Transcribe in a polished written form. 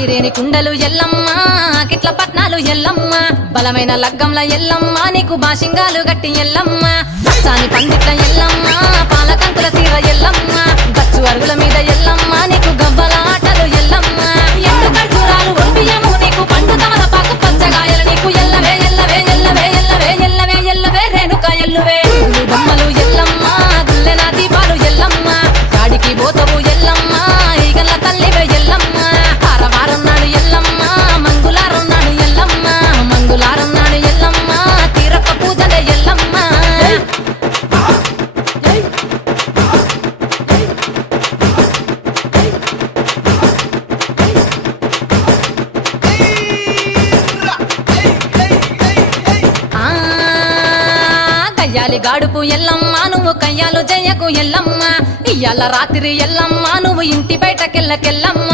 ఐరేని కుండలు ఎల్లమ్మ కిట్ల పట్నాలు ఎల్లమ్మ బలమైన లగ్గంల ఎల్లమ్మ నీకు బాషింగాలు గట్టి ఎల్లమ్మ పచ్చాని పందిట్ల ఎల్లమ్మ పాలకంకుల సీర ఎల్లమ్మ గచ్చు అరుగుల మీద ఎల్లమ్మ నీకు గవ్వల ఆటలు ఎల్లమ్మ ఎండు ఖర్జూరాలు ఒంటియము నీకు పండు తమలపాకు పచ్చగాయలు నీకు ఎల్లవే ఎల్లవే ఎల్లవే ఎల్లవే ఎల్లవే ఎల్లవే రేణుక ఎల్లువే బొమ్మలు ఎల్లమ్మ గుల్లెన దీపాలు ఎల్లమ్మ గాడికి పోతవు ఎల్లమ్మ ఈగల తల్లివే ఎల్లమ్మ వారం నాడు ఎల్లమ్మ మంగులారం నాడు ఎల్లమ్మ మంగులారం నాడు ఎల్లమ్మ తీరప్ప పూజలే ఎల్లమ్మ కయ్యాలి గాడుపు ఎల్లమ్మ నువ్వు కయ్యాలు జయ్యకు ఎల్లమ్మ ఇయ్యాల రాత్రి ఎల్లమ్మ నువ్వు ఇంటి బయటకెళ్ళకెళ్ళమ్మ